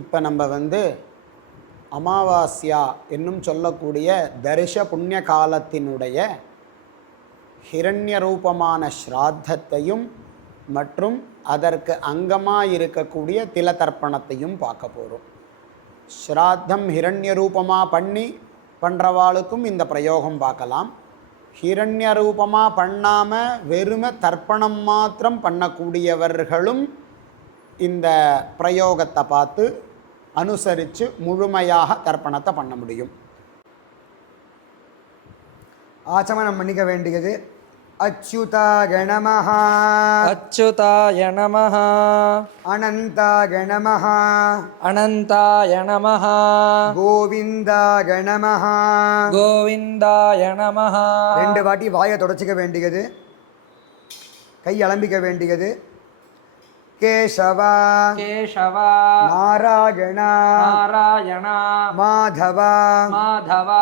இப்போ நம்ம அமாவாஸ்யா என்னும் சொல்லக்கூடிய தரிச புண்ணிய காலத்தினுடைய ஹிரண்ய ரூபமான ஸ்ராத்தத்தையும் மற்றும் அதற்கு அங்கமாக இருக்கக்கூடிய திலதர்ப்பணத்தையும் பார்க்க போகிறோம். ஸ்ராத்தம் ஹிரண்ய ரூபமாக பண்ணுறவாளுக்கும் இந்த பிரயோகம் பார்க்கலாம். ஹிரண்ய ரூபமாக பண்ணாமல் வெறுமை தர்ப்பணம் மாத்திரம் பண்ணக்கூடியவர்களும் இந்த பிரயோகத்தை பார்த்து அனுசரித்து முழுமையாக தர்ப்பணத்தை பண்ண முடியும். ஆச்சமனம் பண்ணிக்க வேண்டியது அச்சுதாய நமஹ, அச்சுதாய நமஹ, அனந்தாய நமஹ, அனந்தாய நமஹ, கோவிந்தாய நமஹ. கோவிந்தாய நமஹ. 2 வாட்டி வாயை தொடச்சிக்க வேண்டியது, கை அலம்பிக்க வேண்டியது. கேசவா, கேசவா, நாராயணா, நாராயணா, மாதவா, மாதவா,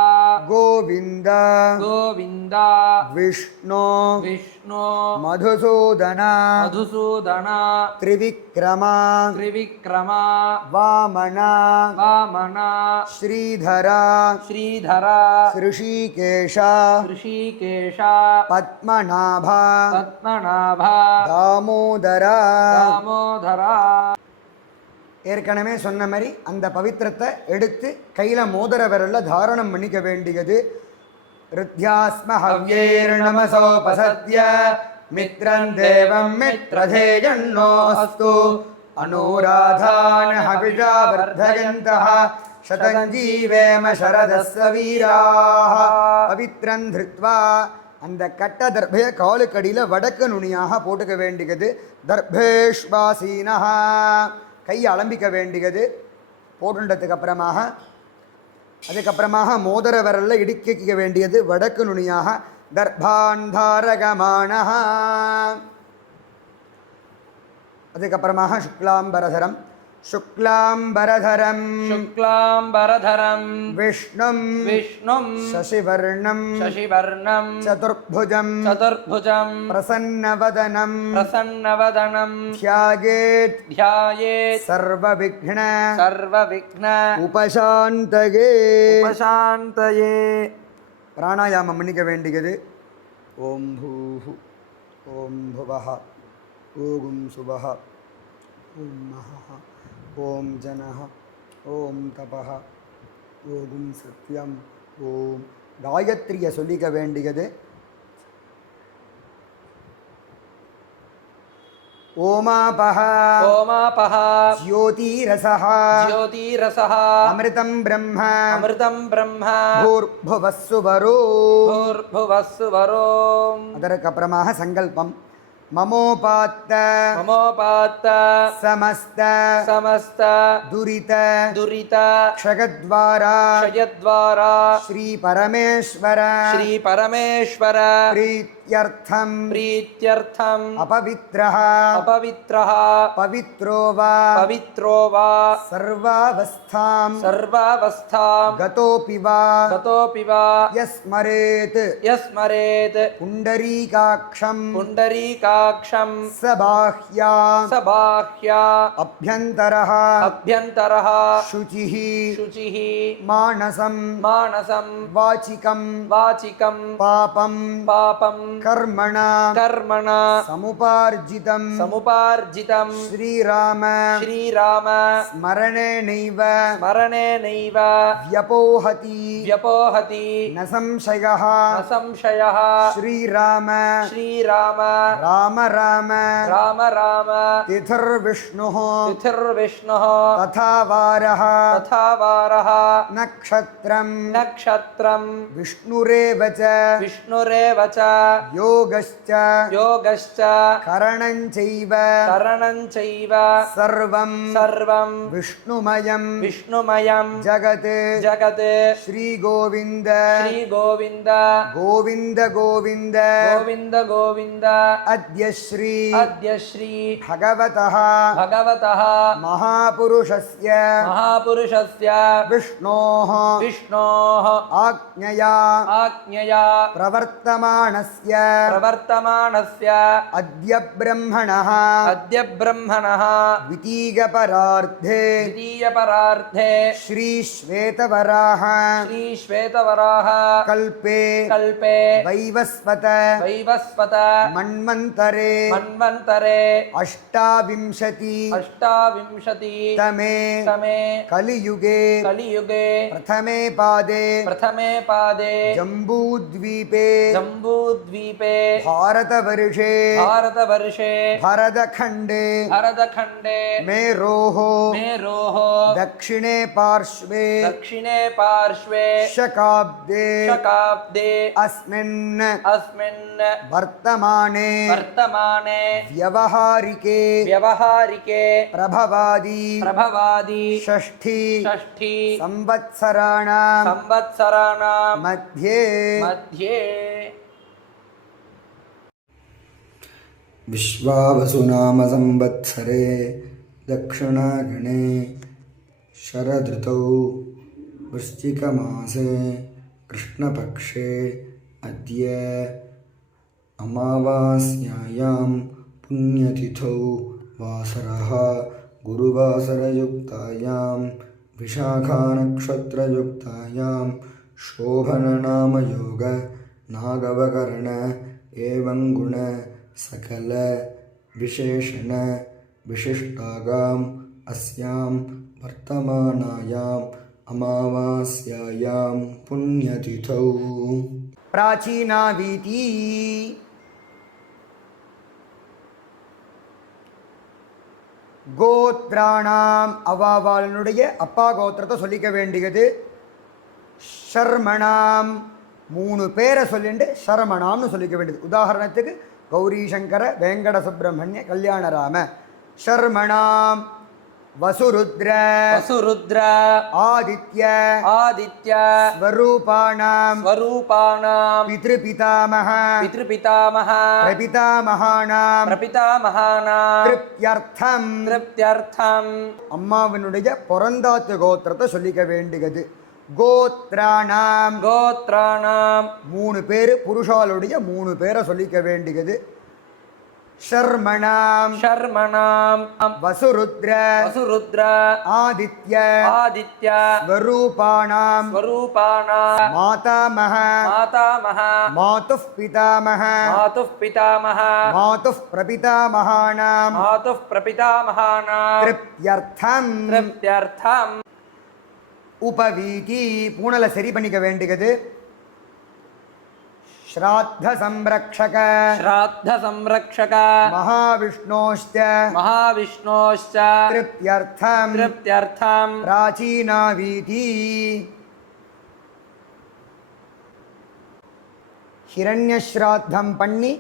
கோவிந்தா, கோவிந்தா, விஷ்ணு, விஷ்ணு, மதுசூதனா, மதுசூதனா, திரிவிக்ரமா, திரிவிக்ரமா, வாமனா, வாமனா, ஸ்ரீதரா, ஸ்ரீதரா, ரிஷிகேஷா, ரிஷிகேஷா, பத்மநாபா, பத்மநாபா, தாமோதரா. தாமோதரா. ஏற்கனவே சொன்ன மாதிரி அந்த பவித்திரத்தை எடுத்து கையில் மோதிர விரல்ல தாரணம் பண்ணிக்க வேண்டியது. ருத்யாஸ்ம ஹவ்யைர்நமசோபசத்ய மித்ரன் தேவம் மித்ரதேயன்னோ அஸ்து அனுராதான் ஹவிஷா வர்தயந்தஹ சதஞ்சீவேம சரதஸ்ஸ வீராः. பவித்ரன் திருத்வா அந்த கட்ட தர்பையை காலுக்கடியில் வடக்கு நுனியாக போட்டுக்க வேண்டியது. தர்பேஷ்வாசீனஹ கையை அலம்பிக்க வேண்டியது. போட்டுன்றதுக்கு அதுக்கப்புறமாக மோதிர விரல்ல இடிக்க வேண்டியது வடக்கு நுனியாக. தர்பாந்தாரகமானஹ. அதுக்கப்புறமாக சுக்லாம்பரதரம், சுக்லாம்பரதரம், சுக்லாம்பரதரம், விஷ்ணும், விஷ்ணும், சசிவர்ணம், சசிவர்ணம், சதுர்புஜம், சதுர்புஜம், பிரசன்னவதனம், பிரசன்னவதனம், தியாகேத், தியாயேத், சர்வவிக்ன, சர்வவிக்ன, உபசாந்தகே. உபசாந்தயே. பிராணாயாமம் பண்ணிக்க வேண்டியது. ஓம் பூஹு, ஓம் புவஹ, ஓம் சுவஹ, ஓம் மஹஹ, ஓம் ஜனஹ, ஓம் தபஹ, ஓம் சத்யம், ஓம். காயத்ரியை சொல்லிக்க வேண்டியது. ஓமாபஹ, ஓமாபஹ, ஜ்யோதிரசஹ, ஜ்யோதிரசஹ, அமிர்தம் பிரம்ம, அமிர்தம் பிரம்ம, பூர்புவஸ்ஸுவரோ. பூர்புவஸ்ஸுவரோம். அதற்கப்புறமாக சங்கல்பம். மமோபாத்த, மமோபாத்த, சமஸ்த, சமஸ்த, துரித, துரித, க்ஷயத்வாரா, க்ஷயத்வாரா, ஸ்ரீ பரமேஸ்வர, ஸ்ரீ பரமேஸ்வர, பிரீத்யர்த்தம், பிரீத்யர்த்தம், அபவித்ரஹ, அபவித்ரஹ, பவித்ரோ வா, பவித்ரோ வா, சர்வாவஸ்தாம், சர்வாவஸ்தாம், கதோபி வா, கதோபி வா, யஸ்மரேத், யஸ்மரேத், புண்டரீகாக்ஷம், புண்டரீகாக்ஷம், சபாஹ்யா, சபாஹ்யா, அப்யந்தரஹ, அப்யந்தரஹ, சுசிஹ, சுசிஹ, மானசம், மானசம், வாச்சிகம், வாச்சிகம், பாபம், பாபம், கர்மணா, கர்மணா, சமுபார்ஜிதம், சமுபார்ஜிதம், ஸ்ரீராம, ஸ்ரீராம, ஸ்மரணேனைவ, ஸ்மரணேனைவ, வ்யபோஹதி, வ்யபோஹதி, ந சம்சயः, ந சம்சயः, ஸ்ரீராம, ஸ்ரீராம, ராம ராம, ராம ராம, திதிர்விஷ்ணுः, திதிர்விஷ்ணுः, ததா வாரः, ததா வாரः, நக்ஷத்ரம், நக்ஷத்ரம், விஷ்ணுரேவ ச, விஷ்ணுரேவ ச, யோகஸ்ச, யோகஸ்ச, கரணஞ்சைவ, கரணஞ்சைவ, சர்வம், சர்வம், விஷ்ணுமயம், விஷ்ணுமயம், ஜகத், ஜகத், ஸ்ரீகோவிந்த, ஸ்ரீகோவிந்த, கோவிந்த கோவிந்த, கோவிந்த கோவிந்த, அத்ய ஸ்ரீ, அத்ய ஸ்ரீ பகவதः, பகவதः, மகாபுருஷஸ்ய, மகாபுருஷஸ்ய, விஷ்ணோः, விஷ்ணோः, ஆக்ஞயா, ஆக்ஞயா, பிரவர்த்தமானஸ்ய, प्रवर्तमानस्य अद्य ब्रह्मणः द्वितीयपरार्धे श्रीश्वेतवराह कल्पे वैवस्वत मन्वन्तरे अष्टाविंशति तमे कलियुगे प्रथमे पादे जम्बूद्वीपे भारतवर्षे भरतखण्डे मेरोः दक्षिणे पार्श्वे शकाब्दे अस्मिन् वर्तमाने व्यवहारिके प्रभवादि षष्ठी संवत्सराणां मध्ये विश्वावसुनाम संवत्सरे दक्षिणागणे शरदृतौ वृश्चिकमासे कृष्णपक्षे अद्य अमावास्यायां पुण्यतिथौ वासरः गुरुवासरयुक्तायां विशाखानक्षत्रयुक्तायां शोभननामयोग नागवकर्ण एवं गुण सकल विशेषण विशिष्टागाम् अस्यां वर्तमानायाम् अमावास्यायां पुण्यतिथौ प्राचीना वीति கோத்ராணாம் அவாவாளனுடைய அப்பா கோத்திரத்தை சொல்லிக்க வேண்டியது. ஷர்மணாம் 3 பேரை சொல்லிட்டு ஷர்மணாம்னு சொல்லிக்க வேண்டியது. உதாரணத்துக்கு கௌரி சங்கர வெங்கட சுப்பிரமணிய கல்யாணராம. ஷர்மணாம் वसुरुद्र आदित्य स्वरूपाणां पितृपितामह प्रपितामहानां तृप्त्यर्थம் அம்மாவினுடைய பிறந்தாத்து கோத்திரத்தை சொல்லிக்க வேண்டியது. கோத்ராணாம் 3 பேர் புருஷாலுடைய 3 பேரை சொல்லிக்க வேண்டியது. शर्मणाम वसुरुद्र आदित्य स्वरूपाणां मातामह मातुः पितामह मातुः प्रपितामहानां तृप्त्यर्थம் उपवीति पूणल सरी பண்ணிக்க வேண்டியது. श्राद्ध संरक्षक महाविष्णोश्च तृप्त्यर्थं प्राचीना वीति. हिरण्य श्राद्धம் பண்ணி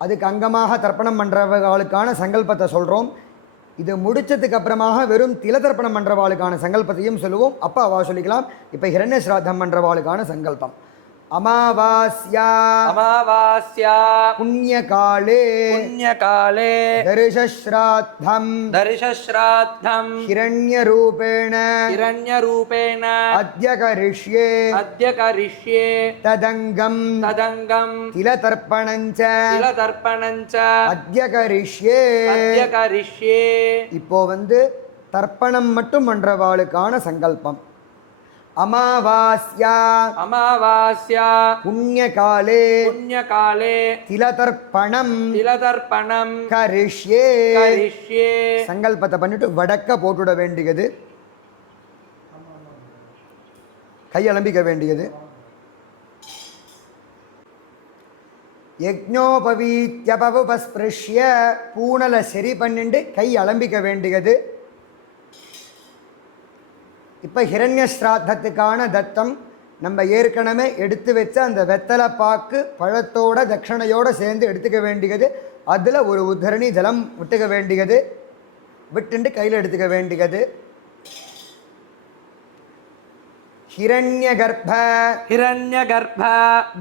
அதுக்கு அங்கமாக தர்ப்பணம் பண்றவர்களுக்கான சங்கல்பத்தை சொல்றோம். இது முடிச்சதுக்கு அப்புறமாக வெறும் தில தர்ப்பணம் பண்றவர்களுக்கான சங்கல்பத்தையும் சொல்லுவோம். அப்பா அவா சொல்லிக்கலாம். இப்போ ஹிரண்ய ஸ்ராத்தம் பண்றவர்களுக்கான சங்கல்பம். अमावास्या पुण्यकाले दर्शश्राद्धं हिरण्यरूपेण अद्य करिष्ये तदंगं तिलतर्पणञ्च अद्य करिष्ये. இப்போ தர்ப்பணம் மட்டும் பண்றவாளுக்கான சங்கல்பம். अमावास्या पुण्यकाले तिलतर्पणं करिष्ये. சங்கல்பத்தை பண்ணிட்டு வடக்க போட்டுட வேண்டியது. கையலம்பிக்க வேண்டியது. யஜ்ஞோபவீத்யபவுபஸ்பிருஷ்ய பூணல சரி பண்ணிட்டு கை அலம்பிக்க வேண்டியது. இப்போ ஹிரண்ய ஸ்ராத்தத்துக்கான தத்தம் நம்ம ஏற்கனவே எடுத்து வச்ச அந்த வெத்தலை பாக்கு பழத்தோட தட்சணையோடு சேர்ந்து எடுத்துக்க வேண்டியது. அதில் ஒரு உத்தரணி ஜலம் விட்டுக்க வேண்டியது. விட்டுண்டு கையில் எடுத்துக்க வேண்டியது. हिरण्यगर्भ हिरण्यगर्भ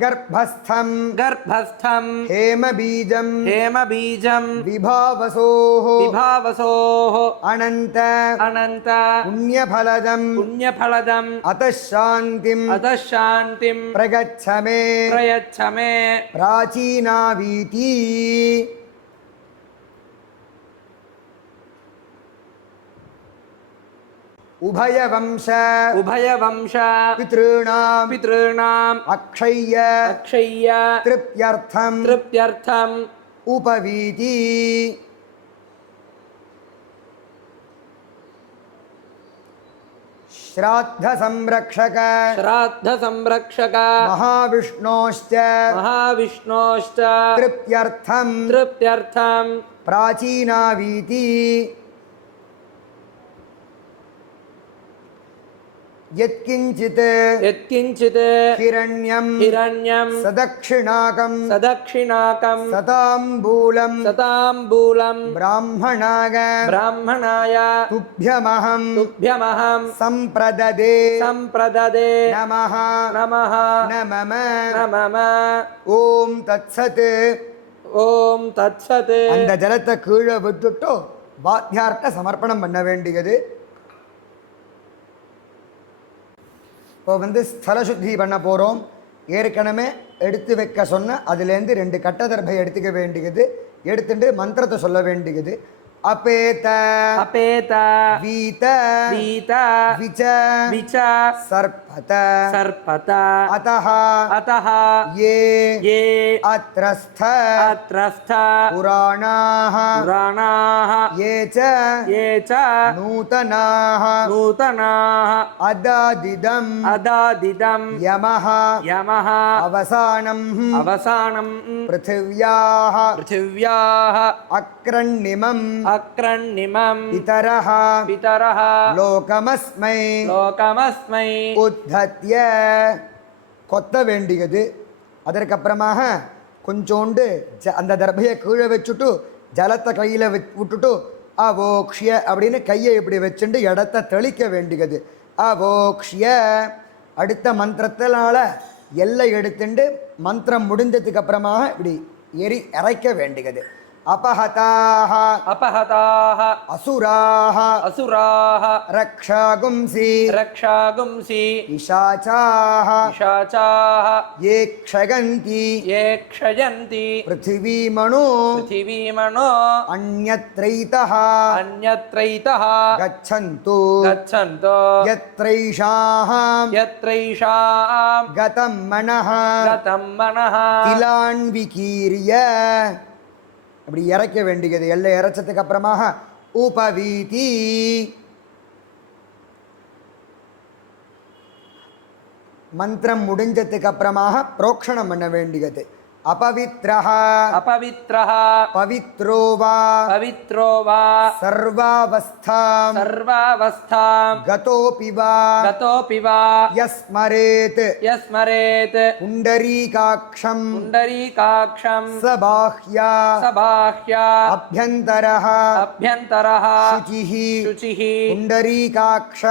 गर्भस्थं गर्भस्थं हेमबीजं हेमबीजं विभावसोः विभावसोः अनन्त अनन्त पुण्यफलदं पुण्यफलदम् अतः शान्तिं अतः शान्तिं प्रगच्छ मे प्रयच्छ मे प्राचीनावीति उभयवंश उभयवंश पितॄणां पितॄणाम् अक्षय्य अक्षय्य तृप्त्यर्थं तृप्त्यर्थम् उपवीति श्राद्धसंरक्षक श्राद्धसंरक्षक महाविष्णोश्च महाविष्णोश्च तृप्त्यर्थं तृप्त्यर्थम् प्राचीनावीति यत्किञ्चित् यत्किञ्चित् हिरण्यं हिरण्यं सदक्षिणाकं सदक्षिणाकं सताम्बूलं सताम्बूलं ब्राह्मणाग ब्राह्मणाय तुभ्यमहं तुभ्यमहं सम्प्रददे सम्प्रददे नमः नमः न मम न मम ஓம் தத்சத் ஓம் தத்சத் அந்த ஜலத்தை கீழே விட்டுட்டு வாத்தியார்ட்ட சமர்ப்பணம் பண்ண வேண்டியது. இப்போ ஸ்தல சுத்தி பண்ண போகிறோம். ஏற்கனவே எடுத்து வைக்க சொன்ன அதுலேருந்து 2 கட்டதர்பை எடுத்துக்க வேண்டியது. எடுத்துட்டு மந்திரத்தை சொல்ல வேண்டியது. अपेत अपेत वीत वीत विच विच सर्पत सर्पत अतः अतः ये ये अत्रस्थ अत्रस्थ पुराणाः पुराणाः ये च नूतनाः नूतनाः अदादिदम् अदादिदं यमः यमः अवसानम् पृथिव्याः अक्रण्णिमम् अक्रण्णिमम् पितरः लोकमस्मै उद्धत्य கொத்த வேண்டியது. அதற்கப்புறமாக கொஞ்சோண்டு அந்த தர்பையை கீழே வச்சுட்டு ஜலத்தை கையில் விட்டுட்டு அவோக்ஷிய அப்படின்னு கையை இப்படி வச்சுட்டு இடத்த தெளிக்க வேண்டியது. அவோக்ஷிய அடுத்த மந்திரத்தினால எல்லை எடுத்துட்டு மந்திரம் முடிஞ்சதுக்கு அப்புறமாக இப்படி இறைக்க வேண்டியது. अपहताः अपहताः असुराः असुराः रक्षागुंसि इशाचाः ये क्षयन्ति पृथिवीमणो अन्यत्रैतः गच्छन्तु यत्रैषाः गतं मनः तिलान्विकीर्य அப்படி இறக்க வேண்டியது. எல்லை இறைச்சதுக்கு அப்புறமாக உபவீதி மந்திரம் முடிஞ்சதுக்கு அப்புறமாக புரோக்ஷணம் பண்ண வேண்டியது. अपवित्रः पवित्रो वा सर्वावस्थां गतोऽपि वा यस्मरेत् पुण्डरीकाक्षं सबाह्या अभ्यन्तरः शुचिः पुण्डरीकाक्ष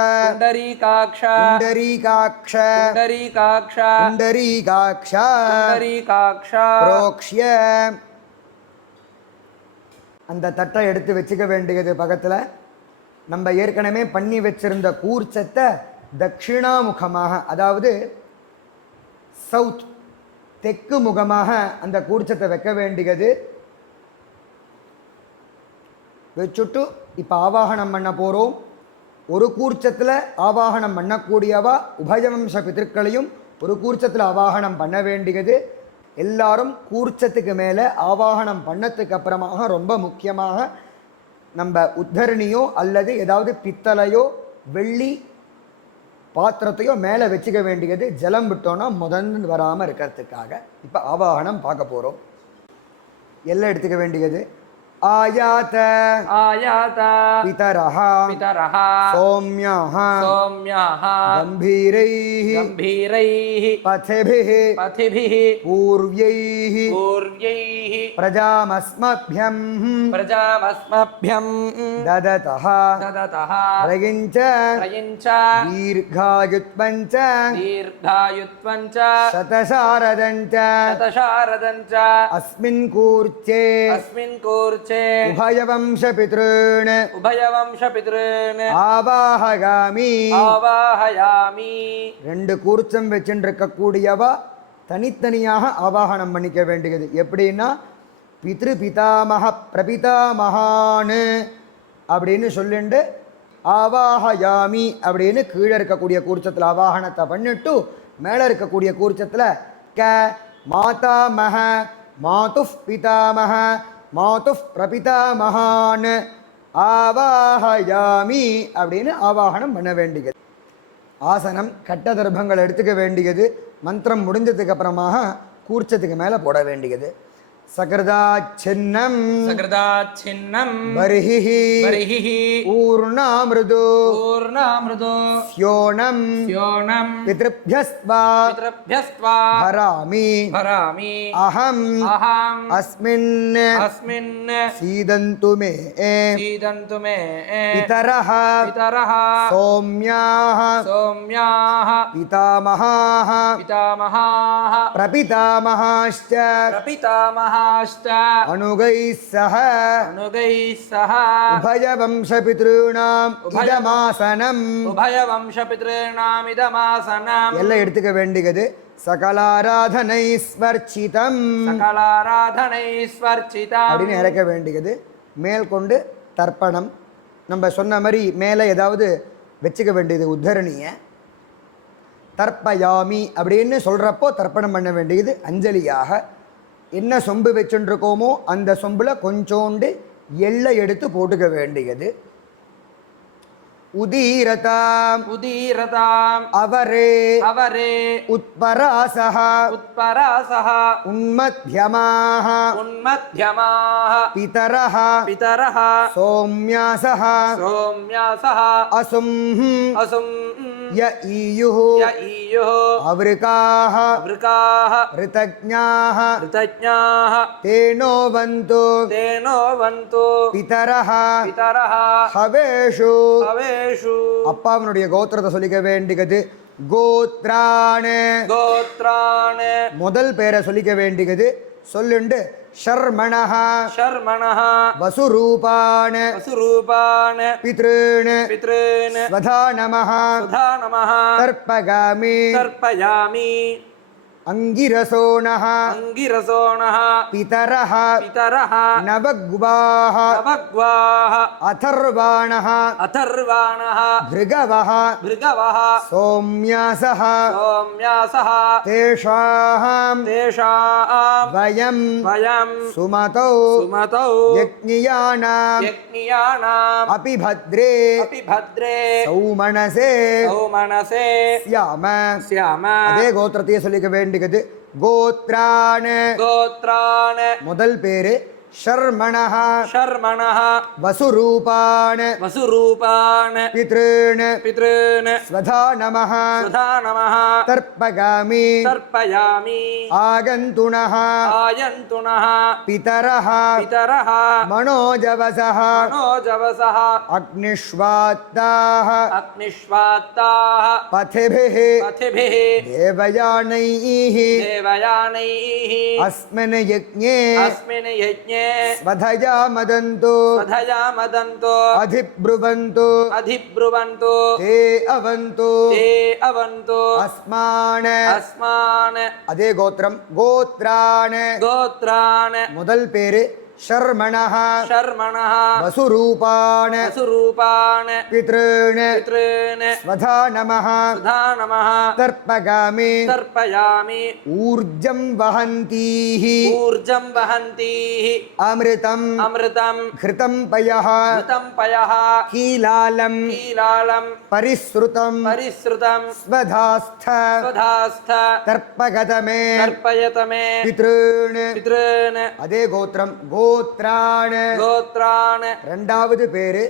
புரோக்ஷ்ய அந்த தட்டை எடுத்து வச்சுக்க வேண்டியது. பக்கத்தில் நம்ம ஏற்கனவே பண்ணி வச்சிருந்த கூர்ச்சத்தை தட்சிணாமுகமாக, அதாவது சவுத் தெற்கு முகமாக அந்த கூர்ச்சத்தை வைக்க வேண்டியது. வச்சுட்டு இப்போ ஆவாகனம் பண்ண போகிறோம். ஒரு கூர்ச்சத்தில் ஆவாகனம் பண்ணக்கூடியவா உபயவம்ச பிதர்களையும் ஒரு கூர்ச்சத்தில் ஆவாகனம் பண்ண வேண்டியது. எல்லாரும் கூர்ச்சத்துக்கு மேலே ஆவாகனம் பண்ணதுக்கு அப்புறமாக ரொம்ப முக்கியமாக நம்ம உத்தரணியோ அல்லது ஏதாவது பித்தளையோ வெள்ளி பாத்திரத்தையோ மேலே வச்சுக்க வேண்டியது. ஜலம் விட்டோன்னா முதந்து வராமல் இருக்கிறதுக்காக இப்போ ஆவாகனம் பார்க்க போகிறோம். எல்லாம் எடுத்துக்க வேண்டியது. आयात आयात पितरः पितरः सौम्याः सौम्याः गम्भीरैः गम्भीरैः पथिभिः पथिभिः पूर्व्यैः पूर्व्यैः प्रजामस्मभ्यं प्रजामस्मभ्यं ददतः ददतः रयिञ्च रयिञ्च दीर्घायुत्वञ्च दीर्घायुत्वञ्च शतशारदञ्च शतशारदञ्च अस्मिन् कूर्चे अस्मिन् कूर्चे उभयवंशपितॄन् उभयवंशपितॄन् ஆவாஹகாமி आवाहयामि ரெண்டு கூர்ச்சம் வச்சுருக்கக்கூடியவா தனித்தனியாக ஆவாகனம் பண்ணிக்க வேண்டியது. எப்படின்னா பித்ரு பிதாமக பிரபிதாமகான்னு அப்படின்னு சொல்லிட்டு ஆவாஹயாமி அப்படின்னு கீழே இருக்கக்கூடிய கூர்ச்சத்தில் ஆவாகனத்தை பண்ணிட்டு மேலே இருக்கக்கூடிய கூர்ச்சத்தில் க மாதாமக மாதுஃப் பிதாமக மாதுஃப் பிரபிதாமகான்னு ஆவாஹயாமி அப்படின்னு ஆவாகனம் பண்ண வேண்டியது. ஆசனம் கட்ட தர்ப்பங்கள் எடுத்துக்க வேண்டியது. மந்திரம் முடிஞ்சதுக்கு அப்புறமாக கூர்ச்சத்துக்கு மேலே போட வேண்டியது. சகிருதாச்சின்னம் सकृदाच्छिन्नं बर्हिः बर्हिः ऊर्णामृदो पूर्णामृदो स्योणं स्योणं पितृभ्यस्त्वा पितृभ्यस्त्वा भरामि भरामि अहम् अहम् अस्मिन् अस्मिन् सीदन्तु मे सीदन्तु मे पितरः पितरः सौम्याः सौम्याः पितामहाः पितामहाः प्रपितामहाश्च प्रपितामहाश्च अनुगैः सह अनुगैः सह उभयवंशपितॄणाम् इदमासनम् उभयवंशपितॄणामिदमासनम् எல்லாம் எடுத்துக்க வேண்டியது. சகலாராதனை ஸ்வர்ச்சிதம் सकलाराधनैस्वर्चितम् அப்படின்னு இறக்க வேண்டியது. மேல் கொண்டு தர்ப்பணம் நம்ம சொன்ன மாதிரி மேலே ஏதாவது வச்சுக்க வேண்டியது. உத்தரணியை தர்ப்பயாமி அப்படின்னு சொல்கிறப்போ தர்ப்பணம் பண்ண வேண்டியது. அஞ்சலியாக என்ன சொம்பு வச்சுருக்கோமோ அந்த சொம்பில் கொஞ்சோண்டு எள்ளை எடுத்து போட்டுக்க வேண்டியது. உதீரதாம் उदीरताम् அவரே अवरे உத்பராசः उत्परासः உன்மத்யமாக उन्मध्यमाः பிதரः पितरः சௌம்யாசः सौम्यासः அசும் असुम् ய ஈயுः य ईयुः அவருக்காக वृकाः ரிதஜ்ஞாः कृतज्ञाः தேனோ வந்து तेनो वन्तु பிதரः पितरः ஹவேஷு हवेषु அப்பாவனுடைய கோத்திரத்தை சொல்லிக்க வேண்டியது. கோத்ராணு गोत्रान् முதல் பேரை சொல்லிக்க வேண்டியது. சொல்லுண்டு ஷர்மணः शर्मणः வசுரூபான் वसुरूपान् பித்ருன் पितॄन् ஸ்வதா நமः सुधा नमः தர்ப்பகாமி तर्पयामि அங்கிரசோணः अङ्गिरसोणः பிதரः पितरः நவகுபாः नवग्वाः அதர்வாணः अथर्वाणः भृगवः भृगवः சௌம்யாசः सौम्यासः தேஷாம் तेषाम् வயம் वयं சுமதௌ सुमतौ யக்ஞியானாம் यज्ञियाणाम् अपि भद्रे अपि भद्रे சௌமனசே सौमनसे ஸ்யாம स्याम அதே கோத்திரத்தையே சொல்லிக்க வேண்டியது. கோத்ரான் गोत्रान् முதல் பேரு ஷர்மணः शर्मणः வசுரூபான் वसुरूपान् பித்ருன் पितॄन् ஸ்வதா நமः सुधा नमः தர்ப்பகாமி तर्पयामि ஆகந்துணः आयन्तुनः பிதரः पितरः மனோஜவசः मनोजवसः அக்னிஷ்வாத்தாः अग्निष्वात्ताः पथिभिः पथिभिः देवयानैः देवयानैः अस्मिन् यज्ञे अस्मिन् यज्ञे स्वधया मदन्तु स्वधया मदन्तो अधिब्रुवन्तु अधिब्रुवन्तो ते अवन्तु ते अवन्तो अस्मान् अस्मान् அதே கோத்திரம் கோத்ரான் गोत्रान् முதல் பேரு ஷர்மணः शर्मणः வசுரூபான் वसुरूपान् பித்ருன் पितॄन् ஸ்வதா நமः सुधा नमः தர்ப்பகாமி तर्पयामि ஊர்ஜம் வஹந்தீः ऊर्जं वहन्तीः அமிர்தம் अमृतं ஹிருதம் பயः घृतं पयः कीलालं कीलालं परिसृतं परिसृतं स्वधास्थ स्वधास्थ தர்ப்பகதமே तर्पयत मे பித்ருன் पितॄन् அதே கோத்திரம் கோத்ரான் गोत्रान् ரெண்டாவது பேரு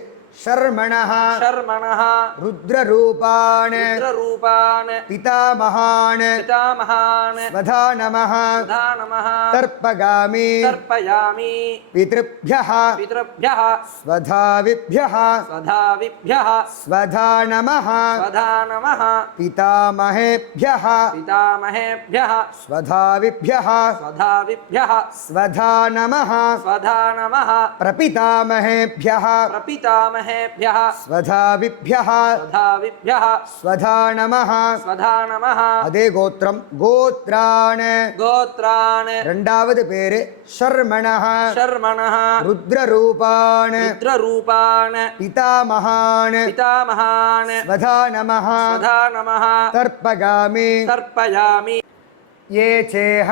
शर्मणः शर्मणः रुद्ररूपान् रुद्ररूपान् पितामहान् पितामहान् स्वधा नमः स्वधा नमः तर्पयामि तर्पयामि पितृभ्यः पितृभ्यः स्वधाविभ्यः स्वधाविभ्यः स्वधा नमः स्वधा नमः पितामहेभ्यः पितामहेभ्यः स्वधाविभ्यः स्वधाविभ्यः स्वधा नमः स्वधा नमः प्रपितामहेभ्यः प्रपितामहेभ्यः स्वधाविभ्यः स्वधाविभ्यः स्वधा नमः स्वधा नमः அதே கோத்திரம் கோத்ரான் गोत्रान् ரெண்டாவது பேரு शर्मणः शर्मणः रुद्ररूपान् रुद्ररूपान् पितामहान् पितामहान् स्वधा नमः स्वधा नमः तर्पयामि तर्पयामि ये चेह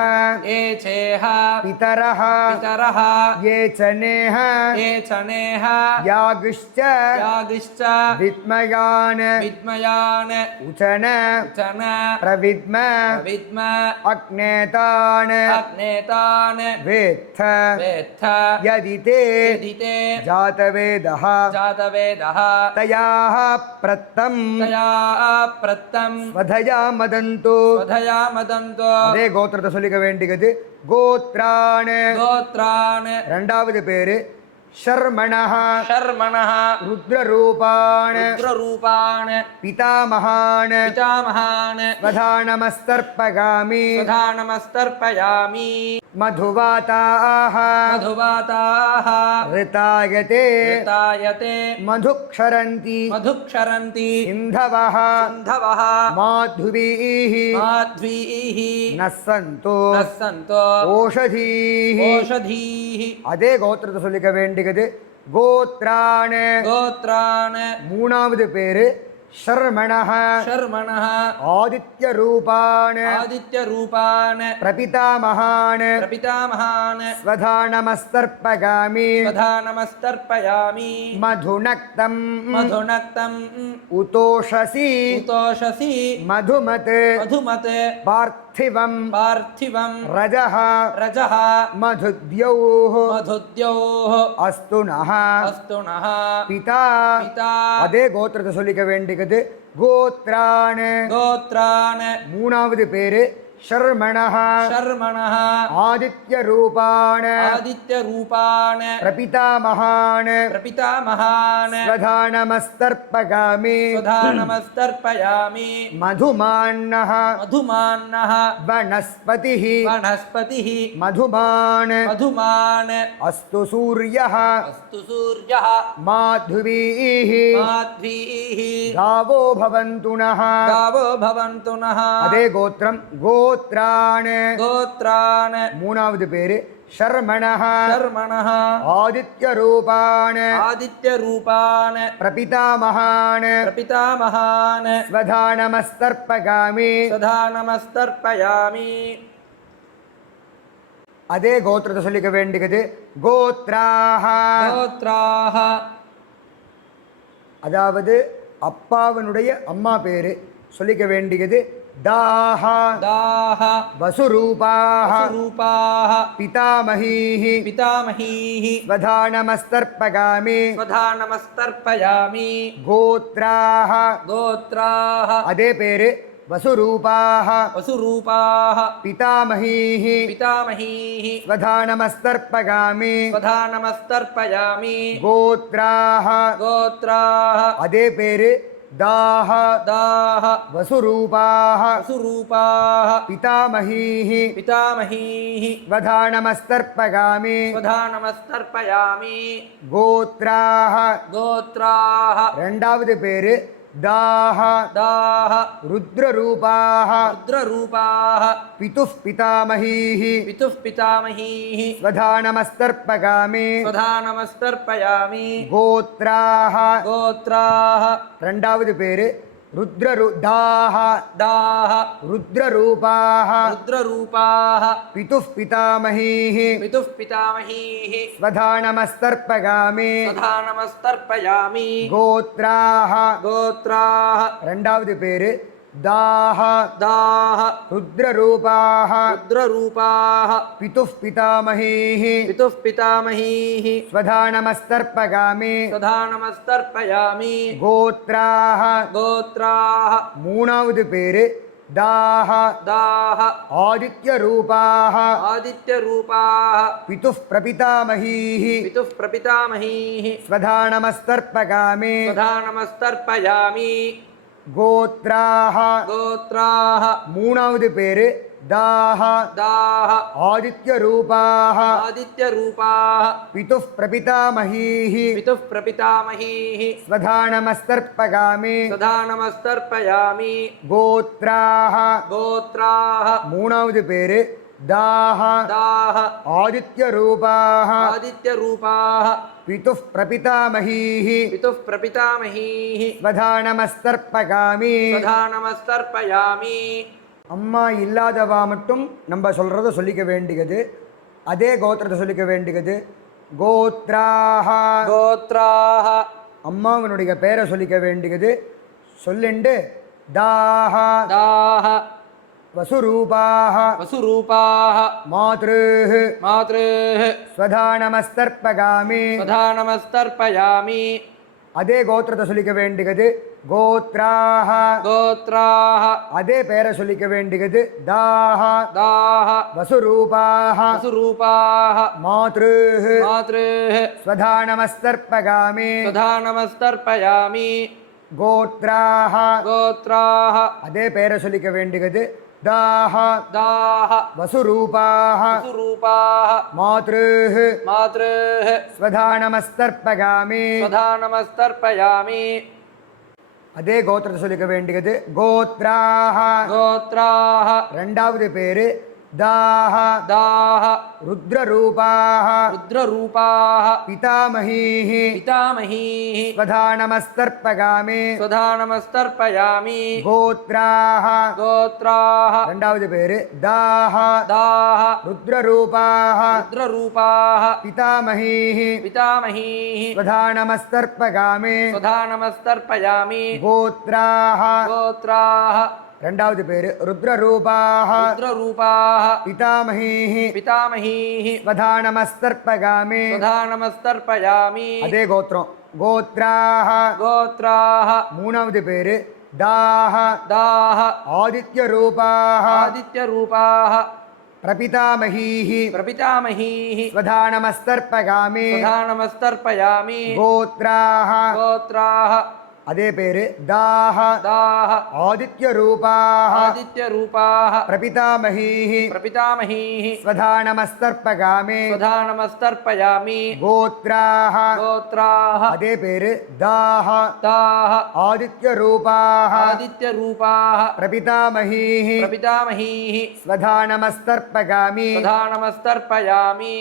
ये चेह पितरः पितरः ये च नेह ये च नेह यागुश्च यागिश्च विद्मयान् विद्मयान् उचन उचन प्रविद्म विद्म अग्नेतान् अग्नेतान् वेत्थ वेत्थ यदि ते यदिते जातवेदः जातवेदः तयाः प्रत्तं तया प्रत्तं वधया मदन्तु स्वधया मदन्तो அதே கோத்திரத்தை சொல்லிக்க வேண்டியது கோத்ரான் गोत्रान् ரெண்டாவது பேரு शर्मणः शर्मणः रुद्ररूपान् रुद्ररूपान् पितामहान् पितामहान् स्वधा नमस्तर्पयामि स्वधा नमस्तर्पयामि मधुवाताः मधुवाताः ऋतायते ऋतायते मधुक्षरन्ति मधुक्षरन्ति सिन्धवः सिन्धवः माध्वीः माध्वीः नः सन्तु नः सन्तो ओषधीः ओषधीः அதே கோத்திரத்தை சொல்லிக்க வேண்டியது கோத்ரான் गोत्रान् மூணாவது பேரு शर्मणः शर्मणः आदित्यरूपान् आदित्यरूपान् प्रपितामहान् प्रपितामहान् स्वधा नमस्तर्पयामि स्वधा नमस्तर्पयामि मधुनक्तम् मधुनक्तम् उतोषसि उतोषसि मधुमत् मधुमत् पार्थिवं पार्थिवं रजः रजः मधुद्यौः मधुद्योः अस्तु नः अस्तु नः पिता पिता அதே கோத்திரத்தை சொல்லிக்க வேண்டியது கோத்ரான் गोत्रान् மூணாவது பேரு शर्मणः शर्मणः आदित्यरूपान् आदित्यरूपान् प्रपितामहान् प्रपितामहान् स्वधा नमस्तर्पयामि स्वधा नमस्तर्पयामि मधुमान्नः मधुमान्नः वनस्पतिः वनस्पतिः मधुमान् मधुमान् अस्तु सूर्यः अस्तु सूर्यः माध्वीः माध्वीः गावो भवन्तु नः गावो भवन्तु नः அதே கோத்திரம் கோத்ரான் गोत्रान् மூணாவது பேரு शर्मणः शर्मणः आदित्यरूपान् आदित्यरूपान् प्रपितामहान् प्रपितामहान् स्वधा नमस्तर्पयामि स्वधा नमस्तर्पयामि அதே கோத்திரத்தை சொல்லிக்க வேண்டியது கோத்ராஹ गोत्राः அதாவது அப்பாவனுடைய அம்மா பேரு சொல்லிக்க வேண்டியது दाः दाः वसुरूपाः वसुरूपाः पितामहीः पितामहीः स्वधा नमस्तर्पयामि स्वधा नमस्तर्पयामि गोत्राः गोत्राः அதே பேரு वसुरूपाः वसुरूपाः पितामहीः पितामहीः स्वधा नमस्तर्पयामि स्वधा नमस्तर्पयामि गोत्राः गोत्राः அதே பேரு दाः दाः वसुरूपाः वसुरूपाः पितामहीः पितामहीः स्वधा नमस्तर्पयामि स्वधा नमस्तर्पयामि गोत्राः गोत्राः ரெண்டாவது பேரு दाः दाः रुद्ररूपाः रुद्ररूपाः पितुः पितामहीः पितुः पितामहीः स्वधा नमस्तर्पयामि स्वधा नमस्तर्पयामि गोत्राः गोत्राः ரெண்டாவது பேரு दाः दाः रुद्ररूपाः रुद्ररूपाः पितुः पितामहीः पितुः पितामहीः स्वधा नमस्तर्पयामि स्वधा नमस्तर्पयामि गोत्राः गोत्राः ரெண்டாவது பேரு दाः दाः रुद्ररूपाः रुद्ररूपाः पितुः पितामहीः पितुः पितामहीः स्वधा नमस्तर्पयामि सदा नमस्तर्पयामि गोत्राः गोत्राः மூணாவது பேரு दाः दाः आदित्यरूपाः आदित्यरूपाः पितुः प्रपितामहीः पितुः प्रपितामहीः स्वधा नमस्तर्पयामि सदा नमस्तर्पयामि गोत्राः गोत्राः மூணாவது பேரு दाः दाः आदित्यरूपाः आदित्यरूपाः पितुः प्रपितामहीः पितुः प्रपितामहीः स्वधा नमस्तर्पयामि सदा नमस्तर्पयामि गोत्राः गोत्राः மூணாவது பேரு दाः दाः आदित्यरूपाः आदित्यरूपाः पितुः प्रपितामहीः पितुः प्रपितामहीः स्वधा नमस्तर्पयामि सदा नमस्तर्पयामि அம்மா இல்லாதவா மட்டும் நம்ம சொல்கிறத சொல்லிக்க வேண்டியது, அதே கோத்திரத்தை சொல்லிக்க வேண்டியது. கோத்ராஹ गोत्राः அம்மாவனுடைய பேரை சொல்லிக்க வேண்டியது. சொல்லிண்டு தாஹ दाः வசுரூபாஹ वसुरूपाः மாத்ருஹ मातृः ஸ்வதா நமஸ்தர்ப்பகாமி सदा नमस्तर्पयामि அதே கோத்திரத்தை சொல்லிக்க வேண்டியது. கோத்ராஹ गोत्राः அதே பேரை சொல்லிக்க வேண்டியது. தாஹ दाः வசுரூபாஹ वसुरूपाः மாத்ருஹ मातृः ஸ்வதா நமஸ்தர்ப்பகாமி सदा नमस्तर्पयामि கோத்ராஹ गोत्राः அதே பேரை சொல்லிக்க வேண்டியது. தாஹ दाः வசுரூபாஹ वसुरूपाः மாத்ருஹ मातृः ஸ்வதா நமஸ்தர்ப்பகாமி सदा नमस्तर्पयामि அதே கோத்திரத்தை சொல்லிக்க வேண்டியது. கோத்ராஹ गोत्राः ரெண்டாவது பேரு दाह दाः रुद्ररूपाः रुद्ररूपाः पितामहीः पितामहीः स्वधा नमस्तर्पयामि स्वधा नमस्तर्पयामि गोत्राः गोत्राः ரெண்டாவது பேரு दाह दाः रुद्ररूपाः रुद्ररूपाः पितामहीः पितामहीः स्वधा नमस्तर्पयामि स्वधा नमस्तर्पयामि गोत्राः गोत्राः ரெண்டாவது பேரு रुद्ररूपाः रुद्ररूपाः पितामहीः पितामहीः स्वधा नमस्तर्पयामि स्वधा नमस्तर्पयामि அதே கோத்திரம் கோத்ராः गोत्राः மூணாவது பேரு दाह दाः आदित्यरूपाः आदित्यरूपाः प्रपितामहीः प्रपितामहीः स्वधा नमस्तर्पयामि स्वधा नमस्तर्पयामि गोत्राः गोत्राः அதே பேரு दाह दाः आदित्यरूपाः आदित्यरूपाः प्रपितामहीः प्रपितामहीः स्वधा नमस्तर्पयामि स्वधा नमस्तर्पयामि गोत्राः गोत्राः அதே பேரு दाह दाः आदित्यरूपाः आदित्यरूपाः प्रपितामहीः प्रपितामहीः स्वधा नमस्तर्पयामि स्वधा नमस्तर्पयामि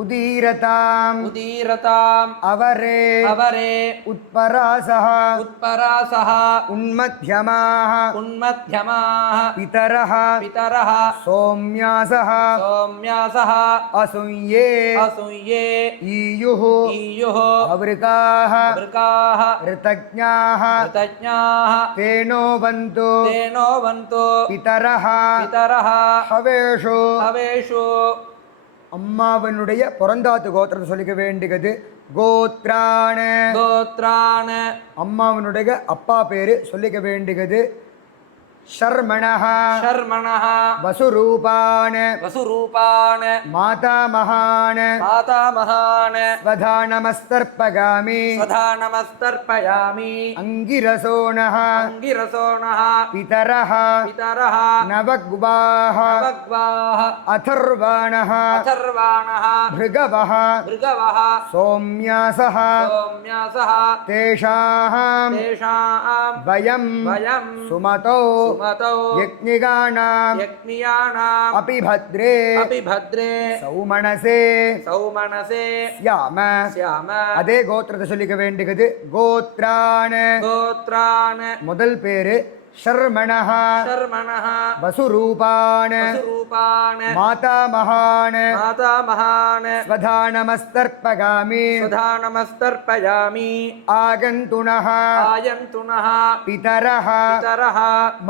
उदीरताम् उदीरताम् अवरे अवरे उत्परासः उत्परासः उन्मध्यमाः उन्मध्यमाः पितरः पितरः सौम्यासः सौम्यासः असूये असूये ईयुः ईयुः अवृकाः वृकाः ऋतज्ञाः कृतज्ञाः तेनो वन्तु तेनो वन्तु पितरः पितरः हवेषु हवेषु அம்மாவனுடைய பிறந்தாத்து கோத்திரத்தை சொல்லிக்க வேண்டியது கோத்ரான गोत्रान् அம்மாவனுடைய அப்பா பேரு சொல்லிக்க வேண்டியது शर्मणः शर्मणः वसुरूपान् वसुरूपान् मातामहान् मातामहान् स्वधा नमस्तर्पयामि स्वधा नमस्तर्पयामि अङ्गिरसोणः अङ्गिरसोणः पितरः पितरः नवग्वाः नवग्वाः अथर्वाणः अथर्वाणः भृगवः भृगवः सौम्यासः सौम्यासः तेषां तेषां वयं सुमतौ सुमतौ यज्ञिकानां यज्ञियानाम् अपि भद्रे अपि भद्रे सौमनसे सौमनसे श्याम श्याम அதே கோத்திரத்தை சொல்லிக்க வேண்டியது கோத்ரான் गोत्रान् முதல் பேரு शर्मणः शर्मणः वसुरूपान् वसुरूपान् मातामहान् मातामहान् स्वधानमस्तर्पयामि स्वधानमस्तर्पयामि आगन्तुनः आयन्तुनः पितरः पितरः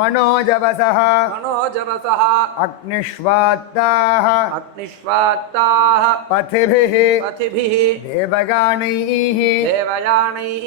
मनोजवसः मनोजवसः अग्निष्वात्ताः अग्निष्वात्ताः पथिभिः पथिभिः देवगानैः देवयानैः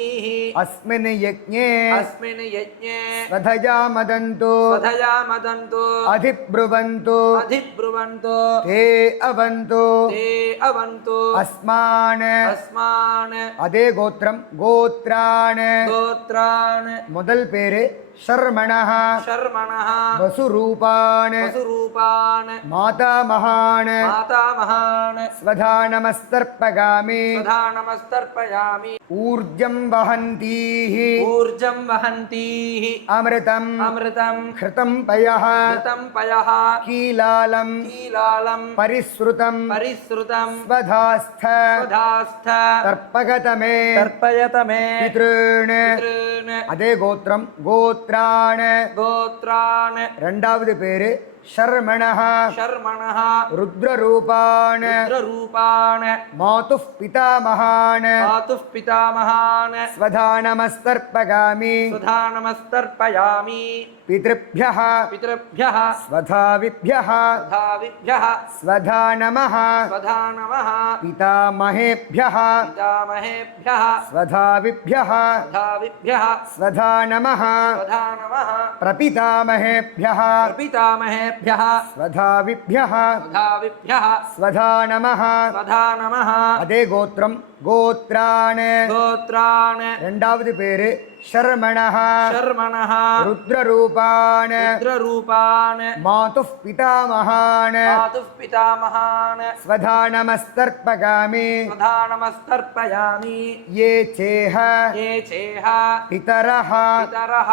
अस्मिन् यज्ञे अस्मिन् यज्ञे स्वधया मदन्तु स्वधया मदन्तु अधिब्रुवन्तु अधिब्रुवन्तु ते अवन्तु ते अवन्तु अस्मान् अस्मान् அதே கோத்திரம் கோத்ரான் गोत्रान् முதல் பேரு शर्मणः शर्मणः वसुरूपान् वसुरूपान् मातामहान् मातामहान् स्वधानमस्तर्पयामि स्वधानमस्तर्पयामि ऊर्जं वहन्तीः ऊर्जं वहन्तीः अमृतम् अमृतं घृतं पयः घृतं पयः कीलालं कीलालं परिसृतं परिसृतं स्वधास्थ स्वधास्थ तर्पगत मे तर्पयत मे पितॄन् पितॄन् அதே கோத்திரம் கோத்ரான் गोत्रान् ரெண்டாவது பேரு शर्मणः शर्मणः रुद्ररूपान् रुद्ररूपान् मातुः पितामहान् मातुः पितामहान् स्वधानमस्तर्पयामि स्वधानमस्तर्पयामि पितृभ्यः पितृभ्यः स्वधाविभ्यः स्वधाविभ्यः स्वधानमः स्वधानमः पितामहेभ्यः पितामहेभ्यः स्वधाविभ्यः स्वधाविभ्यः स्वधानमः स्वधानमः प्रपितामहेभ्यः प्रपितामहेभ्यः स्वधाविभ्यः स्वधाविभ्यः स्वधानमः स्वधानमः அதே கோத்திரம் கோத்ரான் गोत्रान् ரெண்டாவது பேரு शर्मणः शर्मणः रुद्ररूपान् रुद्ररूपान् मातुः पितामहान् मातुः पितामहान् स्वधानमस्तर्पयामि स्वधानमस्तर्पयामि ये चेह ये चेह पितरः पितरः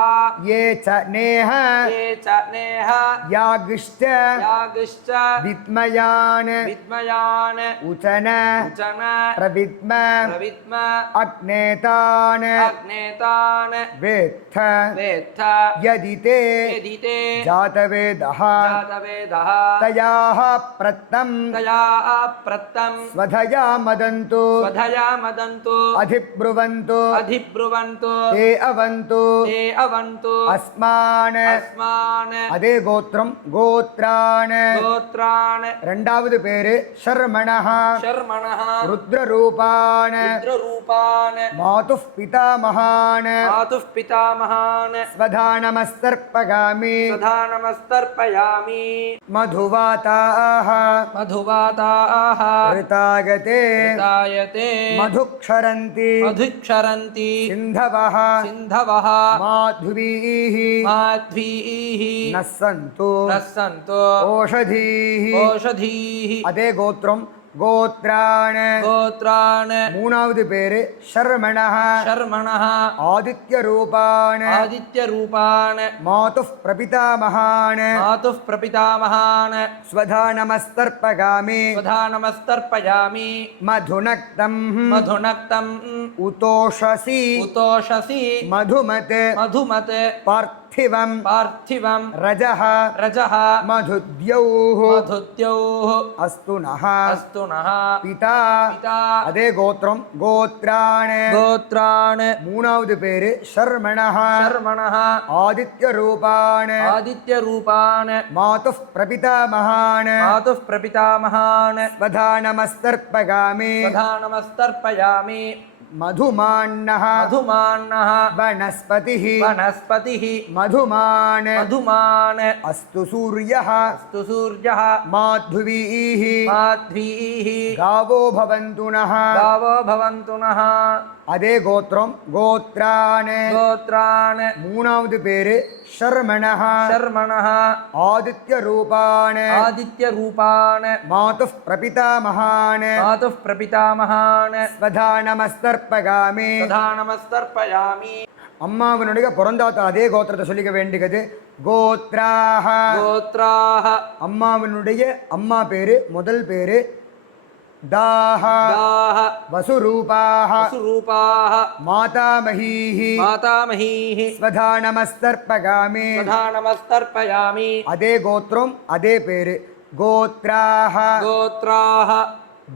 ये च नेह ये च नेह यागिश्च यागिश्च विद्मयान् विद्मयान् उचन उचन प्रविद्म प्रविद्म अग्नेतान् अग्नेतान् वेत्थ वेत्थ यदि ते यदि ते जातवेदः जातवेदः तयाः प्रत्तं तया प्रत्तं स्वधया मदन्तु स्वधया मदन्तु अधिब्रुवन्तु अधिब्रुवन्तु ते अवन्तु ते अवन्तु अस्मान् अस्मान् அதே கோத்திரம் கோத்ரான் गोत्रान् ரெண்டாவது பேரு शर्मणः शर्मणः रुद्ररूपान् रुद्ररूपान् मातुः पितामहान् मातुः पितामहान् स्वधानमस्तर्पयामि स्वधानमस्तर्पयामि मधुवाताः मधुवाताः ऋतागते ऋतायते मधुक्षरन्ति मधुक्षरन्ति सिन्धवः सिन्धवः माध्वीः माध्वीः नः सन्तु नः सन्तु ओषधीः ओषधीः அதே கோத்திரம் கோத்ரான் गोत्रान् மூணாவது பேரு शर्मणः शर्मणः आदित्य रूपान् आदित्यरूपान् मातुः प्रपितामहान् मातुः प्रपितामहान् स्वधानमस्तर्पयामि स्वधानमस्तर्पयामि मधुनक्तं मधुनक्तम् उतोषसि उतोषसि मधुमत् मधुमत् पार्थिवं पार्थिवं रजः रजः मधुद्यौः मधुद्यौः अस्तु नः अस्तु नः पिता पिता அதே கோத்திரம் கோத்ரான் गोत्रान् மூணாவது பேரு शर्मणः शर्मणः आदित्य रूपान् आदित्यरूपान् मातुः प्रपितामहान् मातुः प्रपितामहान् स्वधानमस्तर्पयामि स्वधानमस्तर्पयामि मधुमान्नः मधुमान्नः वनस्पतिः वनस्पतिः मधुमान् मधुमान् अस्तु सूर्यः अस्तु सूर्यः माध्वीः माध्वीः गावो भवन्तु नः गावो भवन्तु नः அதே கோத்திரம் கோத்ரான் गोत्रान् மூணாவது பேரு शर्मणः शर्मणः आदित्य रूपान् आदित्यरूपान् मातुः प्रपितामहान् मातुः प्रपितामहान् स्वधानमस्तर्पयामि स्वधानमस्तर्पयामि அம்மாவனுடைய பிறந்தாத்த அதே கோத்திரத்தை சொல்லிக்க வேண்டியது கோத்ராஹ गोत्राः அம்மாவனுடைய அம்மா பேரு முதல் பேரு दाः दाः वसुरूपाः वसुरूपाः मातामहीः मातामहीः स्वधानमस्तर्पगामि स्वधानमस्तर्पयामि अदे गोत्रम अदे पेरु गोत्राः गोत्राः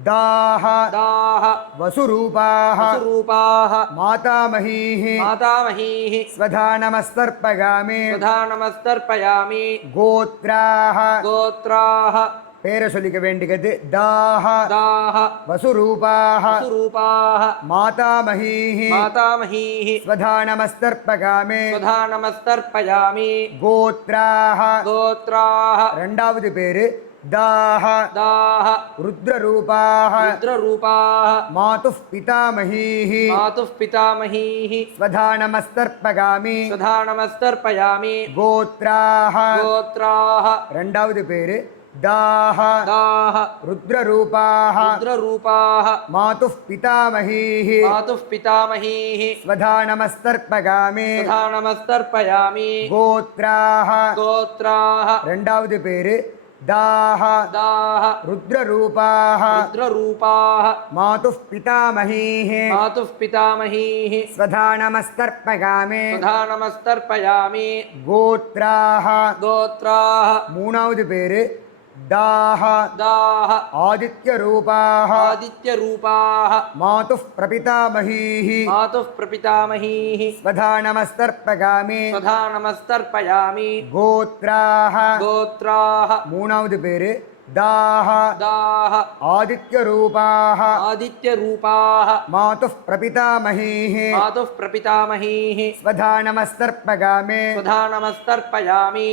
दाः दाः वसुरूपाः वसुरूपाः मातामहीः मातामहीः स्वधानमस्तर्पगामि स्वधानमस्तर्पयामि गोत्राः गोत्राः பேரை சொல்லிக்க வேண்டியது தாஹ दाः வசுரூபாக वसुरूपाः மாதாமஹீः मातामहीः ஸ்வதானமஸ்தர்ப்பகாமே स्वधानमस्तर्पयामि கோத்ராக गोत्राः ரெண்டாவது பேரு தாஹ दाः ருத்ரரூபாக रुद्ररूपाः மாதுः பிதாமஹீः मातुः पितामहीः ஸ்வதானமஸ்தர்ப்பகாமி स्वधानमस्तर्पयामि கோத்ராக गोत्राः ரெண்டாவது பேரு दाह दाः रुद्ररूपाः रुद्ररूपाः मातुः पितामहीः मातुः पितामहीः स्वधानमस्तर्पगामि स्वधानमस्तर्पयामि गोत्राः गोत्राः ரெண்டாவது பேரு दाह दाः रुद्ररूपाः रुद्ररूपाः मातुः पितामहीः मातुः पितामहीः स्वधानमस्तर्पगामि स्वधानमस्तर्पयामि गोत्राः गोत्राः மூணாவது பேரு दाह दाः आदित्यरूपाः आदित्यरूपाः मातुः प्रपितामहीः मातुः प्रपितामहीः स्वधानमस्तर्पगामि स्वधानमस्तर्पयामि गोत्राः गोत्राः மூணாவது பேரு दाह दाः आदित्यरूपाः आदित्यरूपाः मातुः प्रपितामहीः मातुः प्रपितामहीः स्वधानमस्तर्पगामि स्वधानमस्तर्पयामि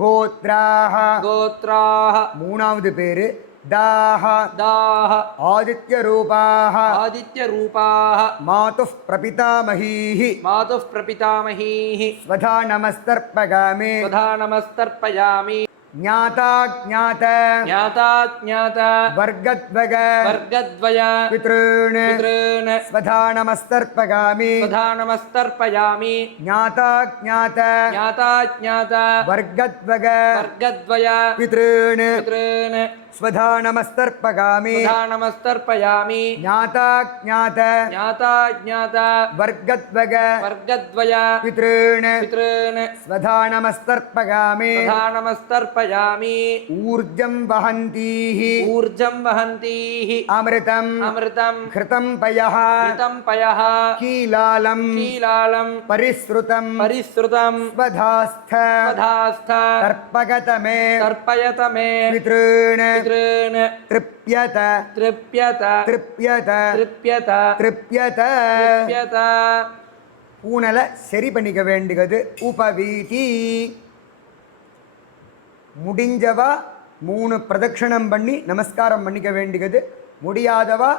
गोत्राः गोत्राः மூணாவது பேரு दाह दाः आदित्यरूपाः आदित्यरूपाः मातुः प्रपितामहीः मातुः प्रपितामहीः स्वधानमस्तर्पगामि स्वधानमस्तर्पयामि ज्ञाता ज्ञात ज्ञाता ज्ञात वर्गद्वग वर्गद्वय पितॄन् पितॄन् स्वधानमस्तर्पगामि स्वधानमस्तर्पयामि ज्ञाता ज्ञात ज्ञाता ज्ञात वर्गद्वग वर्गद्वय पितॄन् पितॄन् स्वधानमस्तर्पगामि स्वधानमस्तर्पयामि ज्ञाता ज्ञात ज्ञाता ज्ञात वर्गद्वग वर्गद्वय पितॄन् पितॄन् स्वधानमस्तर्पगामि स्वधानमस्तर्पयामि ऊर्जं वहन्तीः ऊर्जं वहन्तीः अमृतम् अमृतं घृतं पयः घृतं पयः कीलालं कीलालं परिसृतं परिसृतं स्वधास्थ स्वधास्थ तर्पगतमे तर्पयत मे पितॄन् पितॄन् तृप्यत तृप्यत तृप्यत तृप्यत तृप्यत तृप्यत பூனலை சரி பண்ணிக்க வேண்டியது உபவீதி முடிஞ்சவா 3 பிரதட்சணம் பண்ணி நமஸ்காரம் பண்ணிக்க வேண்டியது முடியாதவா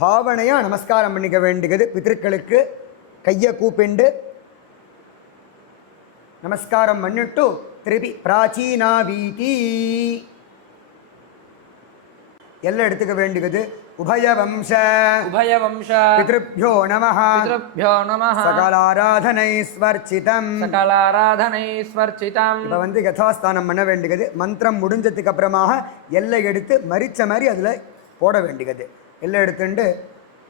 பாவனையா நமஸ்காரம் பண்ணிக்க வேண்டியது பிதர்களுக்கு கையை கூப்பிண்டு நமஸ்காரம் பண்ணிட்டு திருப்பி பிராச்சீனா வீதி எல்லாம் எடுத்துக்க வேண்டியது உபயவம்ச उभयवंश பித்ருப்யோ நமः पितृभ्यो नमः சகலாராதனைஸ்வர்ச்சிதம் सकलाराधनैस्वर्चितम् இப்போ வந்து யதாஸ்தானம் பண்ண வேண்டியது மந்திரம் முடிஞ்சதுக்கு அப்புறமாக எல்லை எடுத்து மரிச்ச மாதிரி அதில் போட வேண்டியது எல்லை எடுத்துண்டு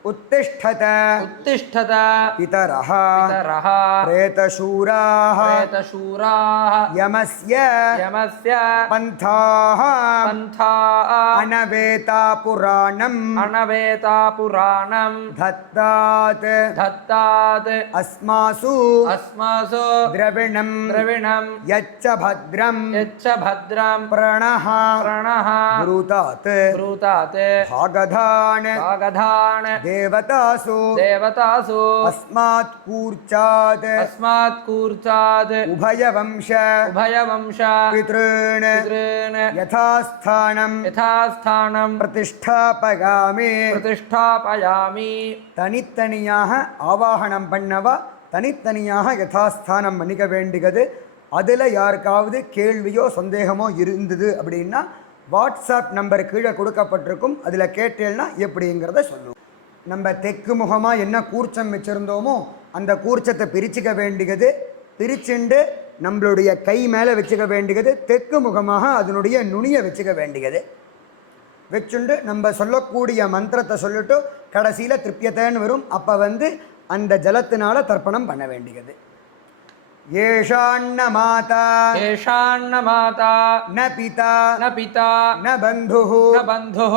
उत्तिष्ठत उत्तिष्ठत पितरः पितरः प्रेतशूराः प्रेतशूराः यमस्य यमस्य पन्थाः पन्थाः अनवेता पुराणम् अनवेता पुराणं दत्तात् दत्तात् अस्मासु अस्मासु द्रविणं द्रविणं यच्च भद्रं यच्च भद्रं प्रणः प्रणः ब्रूतात् ब्रूतात् भागधान् भागधान् देवतासु देवतासु अस्मात् कूर्चात् अस्मात् कूर्चात् उभयवंश उभयवंश पितॄन् पितॄन् यथास्थानं यथास्थानं प्रतिष्ठापयामि प्रतिष्ठापयामि தனித்தனியாக ஆவாகனம் பண்ணவா தனித்தனியாக யதாஸ்தானம் பண்ணிக்க வேண்டியது அதில் யாருக்காவது கேள்வியோ சந்தேகமோ இருந்தது அப்படின்னா வாட்ஸ்அப் நம்பர் கீழே கொடுக்கப்பட்டிருக்கும் அதில் கேட்டேன்னா எப்படிங்கிறத சொல்லுவோம் நம்ம தெற்கு முகமாக என்ன கூர்ச்சம் வச்சுருந்தோமோ அந்த கூர்ச்சத்தை பிரிச்சுக்க வேண்டியது பிரிச்சுண்டு நம்மளுடைய கை மேலே வச்சுக்க வேண்டியது தெற்கு முகமாக அதனுடைய நுனியை வச்சுக்க வேண்டியது வச்சுண்டு நம்ம சொல்லக்கூடிய மந்திரத்தை சொல்லிட்டு கடைசியில் திருப்தியத்தைன்னு வரும். அப்போ அந்த ஜலத்தினால தர்ப்பணம் பண்ண வேண்டியது. ஏஷாண்ண மாதா ஏஷாண்ண மாதா ந பிதா ந பிதா ந பந்துஹு ந பந்துः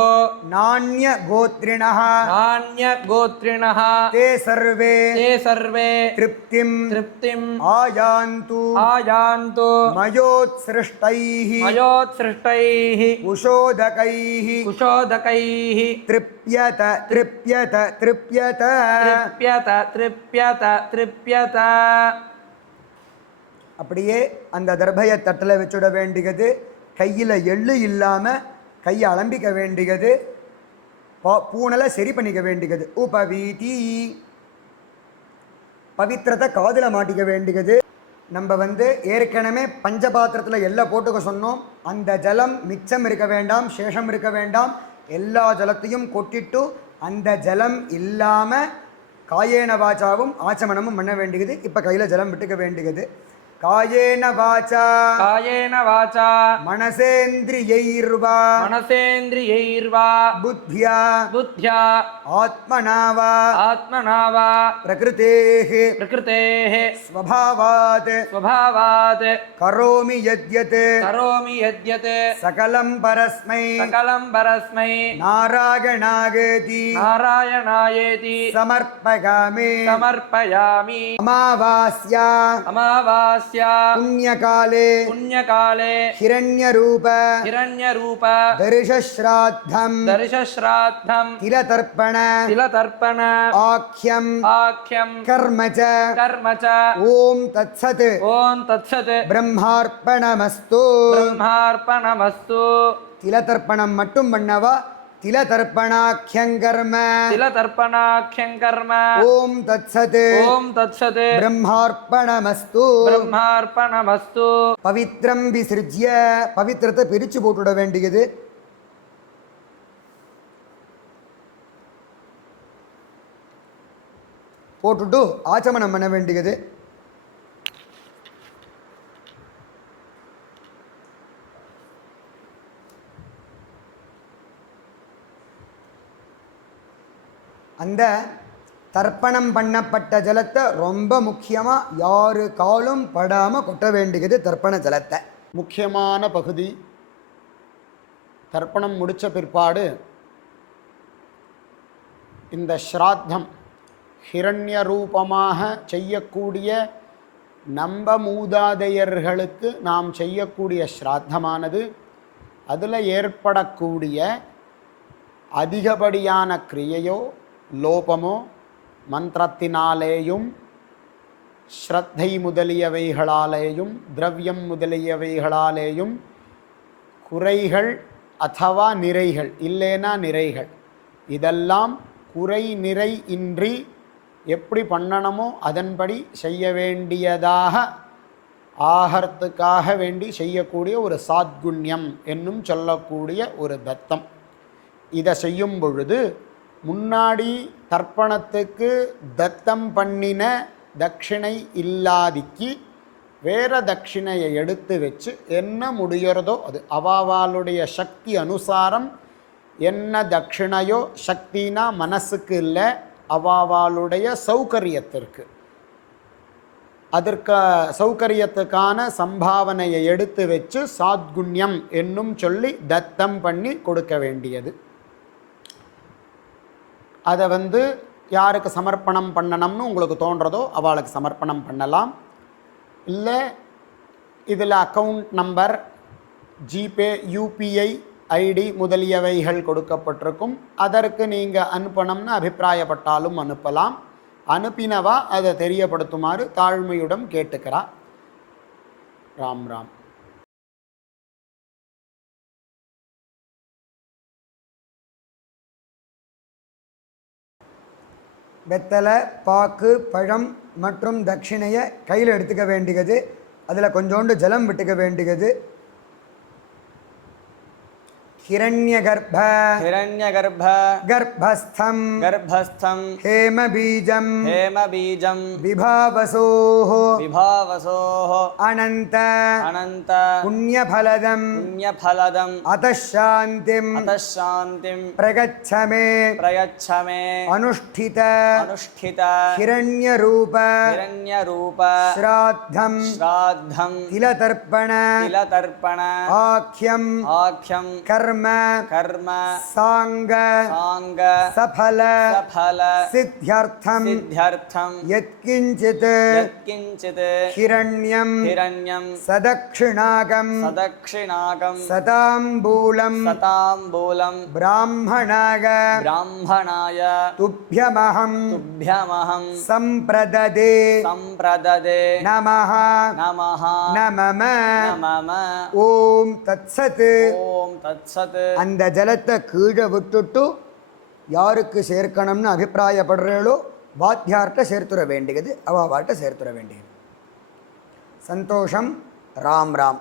நான்ய கோத்ரிணः நான்ய கோத்ரிணः தே சர்வே தே சர்வே திருப்திம் திருப்திம் ஆயாந்து ஆயாந்து மயோத்ஸ்ருஷ்டைः மயோத்ஸ்ருஷ்டைः உஷோதகைः குஷோதகைः திருப்யத திருப்யத திருப்யத திருப்யத திருப்யத திருப்யத. அப்படியே அந்த தர்பையை தட்டில் வச்சுட வேண்டியது. கையில் எள்ளு இல்லாமல் கையை அலம்பிக்க வேண்டியது. பூனலை சரி பண்ணிக்க வேண்டியது. உபவீதி பவித்திரத்தை காதில் மாட்டிக்க வேண்டியது. நம்ம ஏற்கனவே பஞ்சபாத்திரத்தில் எல்லாம் போட்டுக்க சொன்னோம். அந்த ஜலம் மிச்சம் இருக்க வேண்டாம், சேஷம் இருக்க வேண்டாம். எல்லா ஜலத்தையும் கொட்டிட்டு அந்த ஜலம் இல்லாமல் காயேன வாச்சாவும் ஆச்சமனமும் பண்ண வேண்டியது. இப்போ கையில் ஜலம் விட்டுக்க வேண்டியது. காயேன வாச்சா காயேன வாச்சா மனசேந்திரியைர்வா மனசேந்திரியைர்வா புத்யா புத்யா ஆத்மனா வா ஆத்மனா வா பிரகிருதேஹ பிரகிருதேஹ ஸ்வபாவாத் ஸ்வபாவாத் கரோமி யத்யத் கரோமி யத்யத் சகலம் பரஸ்மை சகலம் பரஸ்மை நாராயணாகேதி நாராயணாயேதி சமர்ப்பயாமி சமர்ப்பயாமி. அமாவாஸ்யா அமாவாஸ்யா புண்ணியகாலே புண்ணியகாலே ஹிரண்யரூப ஹிரண்யரூப தரிசஸ்ராத்தம் தரிசஸ்ராத்தம் திலதர்ப்பண திலதர்ப்பண ஆக்யம் ஆக்யம் கர்மச்ச கர்மச்ச. ஓம் தத்சத் ஓம் தத்சத் பிரம்மார்ப்பணமஸ்து. பிரம்மார்ப்பணமஸ்து. திலதர்ப்பணம் மட்டும் பண்ணவா திலதர்ப்பணாख्यங்கர்ம திலதர்ப்பணாख्यங்கர்ம. ஓம் தத்சத் ஓம் தத்சத் பிரம்மார்ப்பணமஸ்து. பிரம்மார்ப்பணமஸ்து. பவித்ரம் விசிருஜ்ய பவித்திரத்தை பிரித்து போட்டுவிட வேண்டியது. போட்டுட்டு ஆச்சமனம் பண்ண வேண்டியது. அந்த தர்ப்பணம் பண்ணப்பட்ட ஜலத்தை ரொம்ப முக்கியமாக யாரு காலும் படாமல் கொட்ட வேண்டியது தர்ப்பண ஜலத்தை. முக்கியமான பகுதி. தர்ப்பணம் முடித்த பிற்பாடு இந்த ஸ்ராத்தம் ஹிரண்ய ரூபமாக செய்யக்கூடிய நம்ப மூதாதையர்களுக்கு நாம் செய்யக்கூடிய ஸ்ராத்தமானது அதில் ஏற்படக்கூடிய அதிகப்படியான கிரியையோ லோபமோ மந்திரத்தினாலேயும் ஸ்ரத்தை முதலியவைகளாலேயும் திரவியம் முதலியவைகளாலேயும் குறைகள் அथवा நிறைகள் இல்லைனா நிறைகள் இதெல்லாம் குறை நிறை இன்றி எப்படி பண்ணணுமோ அதன்படி செய்ய வேண்டியதாக ஆகறதுக்காக வேண்டி செய்யக்கூடிய ஒரு சாத்குண்யம் என்னும் சொல்லக்கூடிய ஒரு தத்தம். இதை செய்யும் பொழுது முன்னாடி தர்ப்பணத்துக்கு தத்தம் பண்ணின தட்சிணை இல்லாதிக்கு வேறு தட்சிணையை எடுத்து வச்சு என்ன முடிகிறதோ அது அவாவாளுடைய சக்தி அனுசாரம் என்ன தட்சிணையோ சக்தினா மனசுக்கு இல்லை அவாவாளுடைய சௌகரியத்திற்கு அதற்கு சௌகரியத்துக்கான சம்பாவனையை எடுத்து வச்சு சாத்குண்யம் என்னும் சொல்லி தத்தம் பண்ணி கொடுக்க வேண்டியது. அதை யாருக்கு சமர்ப்பணம் பண்ணணும்னு உங்களுக்கு தோன்றதோ அவளுக்கு சமர்ப்பணம் பண்ணலாம். இல்லை இதில் account number GPay UPI ID முதலியவைகள் கொடுக்கப்பட்டிருக்கும். அதற்கு நீங்கள் அனுப்பணும்னு அபிப்பிராயப்பட்டாலும் அனுப்பலாம். அனுப்பினவா அதை தெரியப்படுத்துமாறு தாழ்மையுடன் கேட்டுக்கிறா. ராம் ராம். வெத்தலை பாக்கு பழம் மற்றும் தட்சிணையை கையில் எடுத்துக்க வேண்டியது. அதில் கொஞ்சோண்டு ஜலம் விட்டுக்க வேண்டியது. हिरण्यगर्भ हिरण्यगर्भ गर्भस्थं गर्भस्थं हेमबीजं हेमबीजं विभावसोः विभावसोः अनन्त अनन्त पुण्यफलदं पुण्यफलदम् अतः शान्तिम् अतः शान्तिं प्रगच्छ मे प्रयच्छ मे अनुष्ठित अनुष्ठित हिरण्यरूप हिरण्यरूप श्राद्धं श्राद्धं तिलतर्पण तिलतर्पण आख्यम् आख्यं कर्म कर्म सांग साङ्ग सफल सफल सिद्ध्यर्थं सिद्ध्यर्थं यत्किञ्चित् यत्किञ्चित् हिरण्यं हिरण्यं सदक्षिणाकं सदक्षिणाकं सताम्बूलं सताम्बूलं ब्राह्मणाग ब्राह्मणाय तुभ्यमहं तुभ्यमहं सम्प्रददे सम्प्रददे नमः नमः नमः नमः ஓம் தத்சத். ஓம் தத்சத். அந்த ஜலத்தை கீழே விட்டுட்டு யாருக்கு சேர்க்கணும்னு அபிப்பிராயப்படுறீங்களோ வாத்தியார்கிட்ட சேர்த்துற வேண்டியது, அவாவாட்ட சேர்த்துற வேண்டியது. சந்தோஷம். ராம் ராம்.